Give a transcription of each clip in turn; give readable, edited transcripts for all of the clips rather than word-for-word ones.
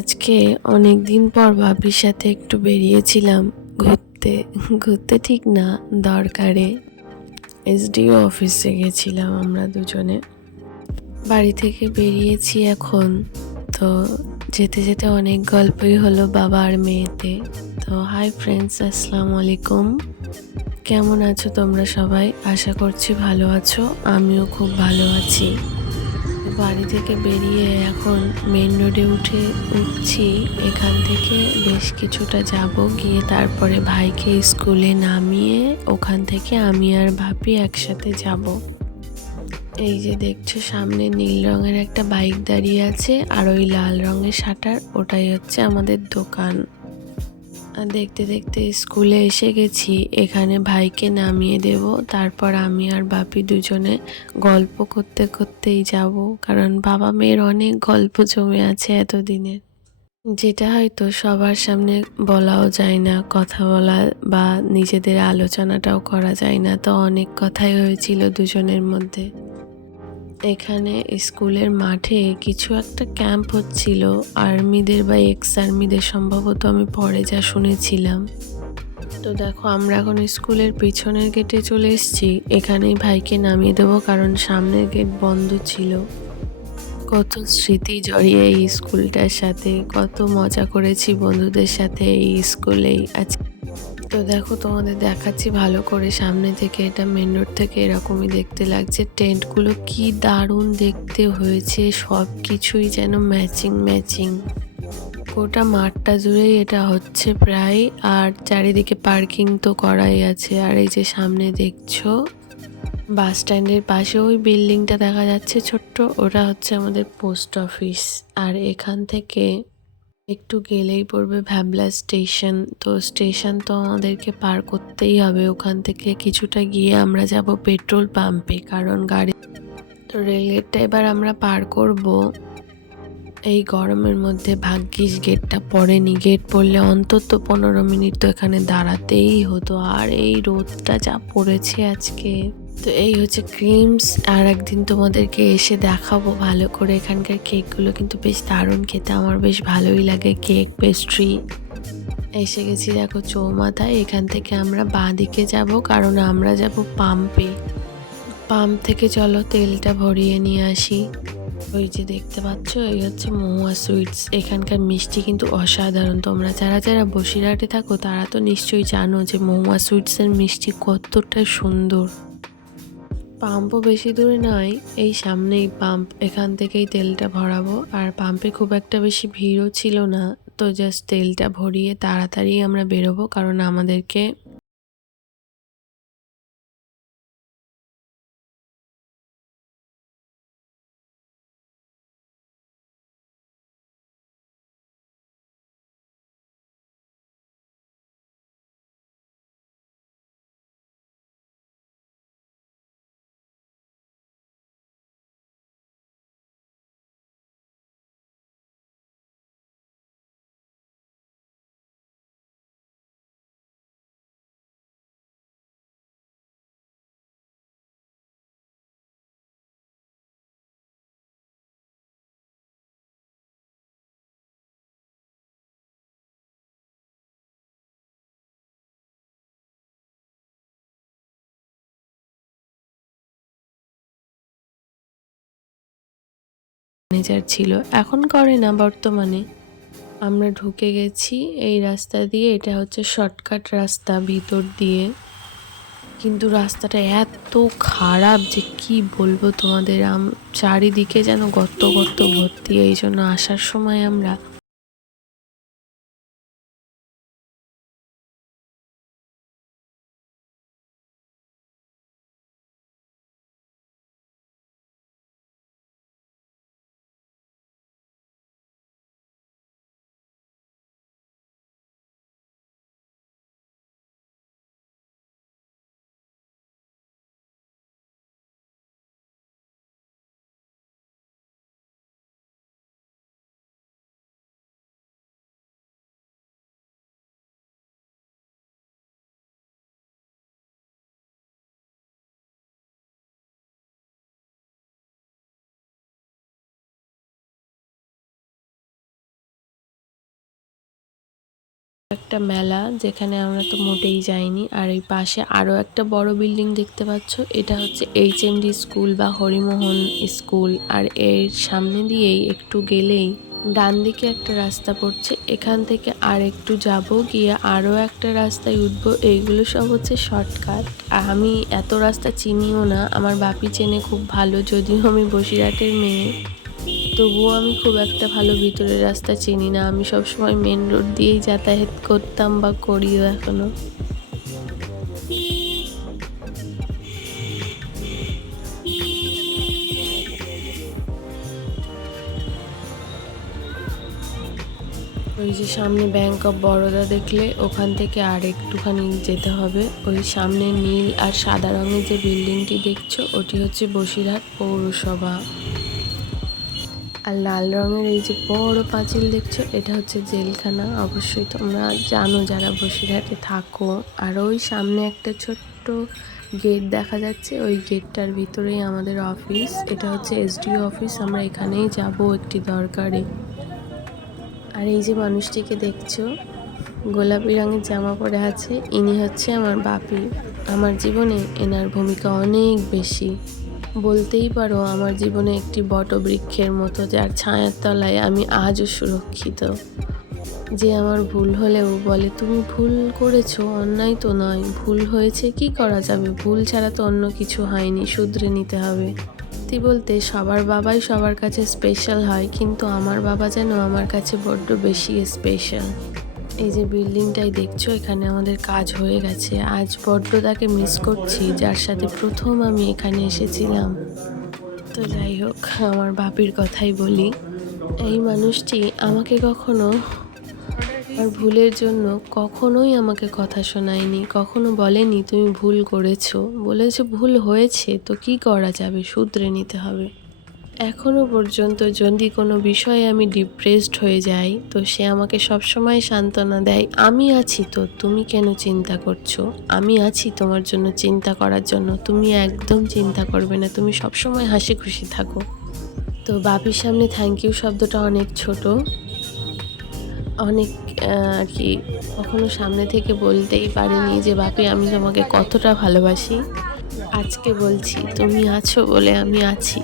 আজকে অনেক দিন পর ভাবির সাথে একটু বেরিয়েছিলাম ঘুরতে। ঘুরতে ঠিক না, দরকারে। এসডিও অফিসে গেছিলাম আমরা দুজনে। বাড়ি থেকে বেরিয়েছি এখন। তো যেতে যেতে অনেক গল্পই হলো বাবা আর মেয়েতে। তো হাই ফ্রেন্ডস, আসসালামু আলাইকুম। কেমন আছো তোমরা সবাই? আশা করছি ভালো আছো। আমিও খুব ভালো আছি। বাড়ি থেকে বেরিয়ে এখন মেন রোডে উঠছি। এখান থেকে বেশ কিছুটা যাব, গিয়ে তারপরে ভাইকে স্কুলে নামিয়ে ওখান থেকে আমি আর ভাবি একসাথে যাব। এই যে দেখছো সামনে নীল রঙের একটা বাইক দাঁড়িয়ে আছে, আর ওই লাল রঙের শাটার, ওটাই হচ্ছে আমাদের দোকান। আর দেখতে দেখতে স্কুলে এসে গেছি। এখানে ভাইকে নামিয়ে দেব, তারপর আমি আর বাপি দুজনে গল্প করতে করতেই যাব, কারণ বাবা মেয়ের অনেক গল্প জমে আছে এতদিনের, যেটা হয়তো সবার সামনে বলাও যায় না, কথা বলা বা নিজেদের আলোচনাটাও করা যায় না। তো অনেক কথাই হয়েছিল দুজনের মধ্যে। এখানে স্কুলের মাঠে কিছু একটা ক্যাম্প হচ্ছিল, আর্মিদের বা এক্স আর্মিদের, সম্ভবত আমি পরে যা শুনেছিলাম। তো দেখো আমরা এখন স্কুলের পিছনের গেটে চলে এসেছি। এখানেই ভাইকে নামিয়ে দেবো, কারণ সামনের গেট বন্ধ ছিল। কত স্মৃতি জড়িয়ে এই স্কুলটার সাথে, কত মজা করেছি বন্ধুদের সাথে এই স্কুলেই। আজকে তো দেখো তোমাদের দেখাচ্ছি ভালো করে সামনে থেকে। এটা মেন রোড থেকে এরকমই দেখতে লাগছে। টেন্টগুলো কি দারুণ দেখতে হয়েছে, সব কিছুই যেন ম্যাচিং ম্যাচিং। গোটা মাঠটা জুড়েই এটা হচ্ছে প্রায়। আর চারিদিকে পার্কিং তো করাই আছে। আর এই যে সামনে দেখছো বাস স্ট্যান্ডের পাশে ওই বিল্ডিংটা দেখা যাচ্ছে ছোট্ট, ওটা হচ্ছে আমাদের পোস্ট অফিস। আর এখান থেকে একটু গেলেই পড়বে ভ্যাবলা স্টেশন। তো স্টেশন তো আমাদেরকে পার করতেই হবে। ওখান থেকে কিছুটা গিয়ে আমরা যাব পেট্রোল পাম্পে, কারণ গাড়ি। তো রেলগেটটা এবার আমরা পার করব। এই গরমের মধ্যে ভাগ্যিস গেটটা পড়েনি। গেট পড়লে অন্তত 15 মিনিট তো এখানে দাঁড়াতেই হতো। আর এই রোদটা যা পড়েছে আজকে। তো এই হচ্ছে ক্রিমস। আর একদিন তোমাদেরকে এসে দেখাবো ভালো করে। এখানকার কেকগুলো কিন্তু বেশ দারুণ খেতে, আমার বেশ ভালোই লাগে কেক পেস্ট্রি। এসে গেছি দেখো চৌমাথায়। এখান থেকে আমরা বাঁ দিকে যাব, কারণ আমরা যাব পাম্পে। পাম্প থেকে চলো তেলটা ভরিয়ে নিয়ে আসি। ওই যে দেখতে পাচ্ছ, এই হচ্ছে মহুয়া সুইটস। এখানকার মিষ্টি কিন্তু অসাধারণ। তোমরা যারা যারা বসিরহাটে থাকো তারা তো নিশ্চয়ই জানো যে মহুয়া সুইটসের মিষ্টি কতটা সুন্দর। পাম্পও বেশি দূরে নয়, এই সামনেই পাম্প। এখান থেকেই তেলটা ভরাবো। আর পাম্পে খুব একটা বেশি ভিড়ও ছিল না। তো জাস্ট তেলটা ভরিয়ে তাড়াতাড়ি আমরা বেরোবো, কারণ আমাদেরকে ম্যানেজার ছিল, এখন করে না বর্তমানে। আমরা ঢুকে গেছি এই রাস্তা দিয়ে। এটা হচ্ছে শর্টকাট রাস্তা ভিতর দিয়ে, কিন্তু রাস্তাটা এত খারাপ যে কি বলবো তোমাদের। চারিদিকে যেন গর্ত গর্ত ভর্তি। এই জন্য আসার সময় আমরা একটা মেলা, যেখানে আমরা তো মোটেই যাইনি। আর এই পাশে আরও একটা বড় বিল্ডিং দেখতে পাচ্ছ, এটা হচ্ছে HMD স্কুল বা হরিমোহন স্কুল। আর এর সামনে দিয়েই একটু গেলেই ডান দিকে একটা রাস্তা পড়ছে, এখান থেকে আর একটু যাব, গিয়ে আরও একটা রাস্তায় উঠবো। এইগুলো সব হচ্ছে শর্টকাট। আর আমি এত রাস্তা চিনিও না, আমার বাপি চেনে খুব ভালো, যদিও আমি বসিরহাটের মেয়ে, তবুও আমি খুব একটা ভালো ভিতরের রাস্তা চিনি না। আমি সবসময় মেন রোড দিয়েই যাতায়াত করতাম বা করিও এখনো। ওই যে সামনে ব্যাংক অফ বরোদা দেখলে, ওখান থেকে আর একটুখানি যেতে হবে। ওই সামনে নীল আর সাদা রঙের যে বিল্ডিংটি দেখছো, ওটি হচ্ছে বসিরহাট পৌরসভা। আর লাল রঙের এই যে বড় পাঁচিল দেখছো, এটা হচ্ছে জেলখানা। অবশ্যই তোমরা জানো যারা বসিরহাটে থাকো। আর ওই সামনে একটা ছোট্ট গেট দেখা যাচ্ছে, ওই গেটটার ভিতরেই আমাদের অফিস। এটা হচ্ছে SDO অফিস, আমরা এখানেই যাব একটি দরকারে। আর এই যে মানুষটিকে দেখছো, গোলাপি রঙের জামা পরে আছে, ইনি হচ্ছে আমার বাপি। আমার জীবনে এনার ভূমিকা অনেক বেশি, বলতেই পারো আমার জীবনে একটি বটবৃক্ষের মতো, যার ছায়ার তলায় আমি আজও সুরক্ষিত। যে আমার ভুল হলেও বলে, তুমি ভুল করেছো, অন্যায় তো নয়, ভুল হয়েছে, কি করা যাবে, ভুল ছাড়া তো অন্য কিছু হয়নি, শুধরে নিতে হবে। সত্যি বলতে সবার বাবাই সবার কাছে স্পেশাল হয়, কিন্তু আমার বাবা যেন আমার কাছে বড্ড বেশি স্পেশাল। এই যে বিল্ডিংটাই দেখছো, এখানে আমাদের কাজ হয়ে গেছে। আজ বড্ড তাকে মিস করছি, যার সাথে প্রথম আমি এখানে এসেছিলাম। তো যাই হোক, আমার বাপির কথাই বলি। এই মানুষটি আমাকে কখনো আমার ভুলের জন্য কখনোই আমাকে কথা শোনায়নি, কখনো বলেনি তুমি ভুল করেছো। বলেছে ভুল হয়েছে তো কি করা যাবে, শুধরে নিতে হবে। এখনো পর্যন্ত যদি কোনো বিষয়ে আমি ডিপ্রেসড হয়ে যাই, তো সে আমাকে সবসময় সান্ত্বনা দেয়, আমি আছি তো, তুমি কেন চিন্তা করছো, আমি আছি তোমার জন্য চিন্তা করার জন্য, তুমি একদম চিন্তা করবে না, তুমি সবসময় হাসি খুশি থাকো। তো বাপির সামনে থ্যাংক ইউ শব্দটা অনেক ছোট, অনেক আর কি, কখনো সামনে থেকে বলতেই পারিনি যে বাপি আমি তোমাকে কতটা ভালোবাসি। আজকে বলছি, তুমি আছো বলে আমি আছি।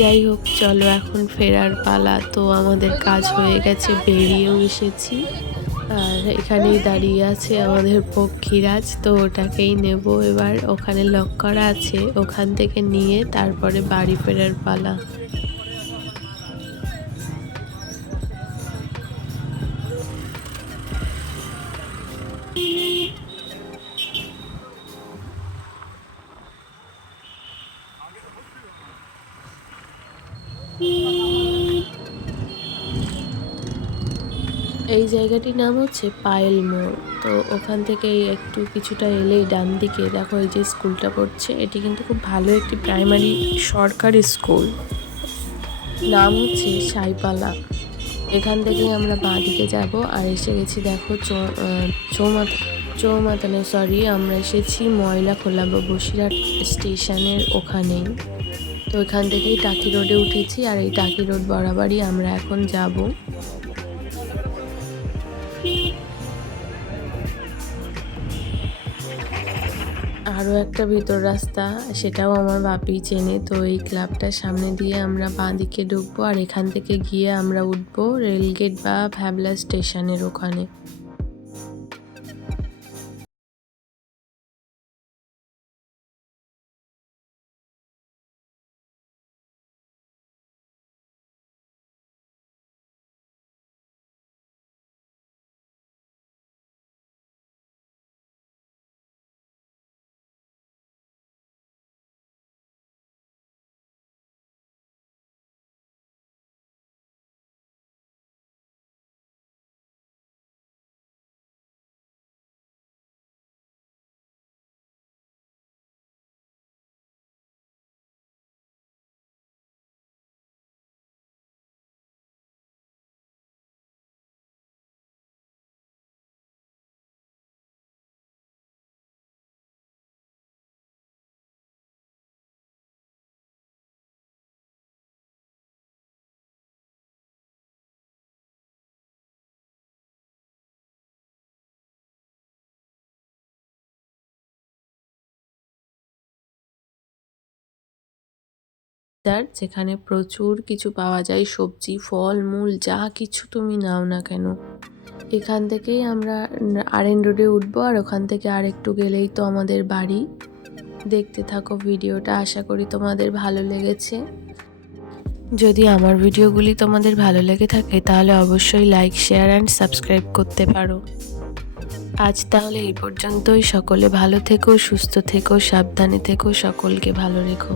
যাই হোক, চলো এখন ফেরার পালা। তো আমাদের কাজ হয়ে গেছে, বেরিয়েও এসেছি। আর এখানেই দাঁড়িয়ে আছে আমাদের পক্ষীরাজ, তো ওটাকেই নেব এবার। ওখানে লক করা আছে, ওখান থেকে নিয়ে তারপরে বাড়ি ফেরার পালা। এই জায়গাটির নাম হচ্ছে পায়েল মোড়। তো ওখান থেকে একটু কিছুটা এলেই ডান দিকে দেখো এই যে স্কুলটা পড়ছে, এটি কিন্তু খুব ভালো একটি প্রাইমারি সরকারি স্কুল, নাম হচ্ছে সাইপালা। এখান থেকেই আমরা বাঁ দিকে যাব। আর এসে গেছি দেখো চৌমাথা, চৌমাথা নয় সরি, আমরা এসেছি ময়লা খোলা বা বসিরহাট স্টেশনের ওখানেই। তো এখান থেকেই টাকি রোডে উঠেছি, আর এই টাকি রোড বরাবরই আমরা এখন যাব। আরও একটা ভিতর রাস্তা, সেটাও আমার বাপি চেনে। তো এই ক্লাবটার সামনে দিয়ে আমরা বাঁ দিকে ঢুকবো, আর এখান থেকে গিয়ে আমরা উঠবো রেলগেট বা ভ্যাবলা স্টেশনের ওখানে। বাজার, যেখানে প্রচুর কিছু পাওয়া যায়, সবজি, ফল মূল যা কিছু তুমি নাও না কেন। এখান থেকেই আমরা RN রোডে উঠবো, আর ওখান থেকে আর একটু গেলেই তো আমাদের বাড়ি। দেখতে থাকো ভিডিওটা, আশা করি তোমাদের ভালো লেগেছে। যদি আমার ভিডিওগুলি তোমাদের ভালো লেগে থাকে তাহলে অবশ্যই লাইক, শেয়ার অ্যান্ড সাবস্ক্রাইব করতে পারো। আজ তাহলে এই পর্যন্তই। সকলে ভালো থেকো, সুস্থ থেকো, সাবধানে থেকো, সকলকে ভালো রেখো।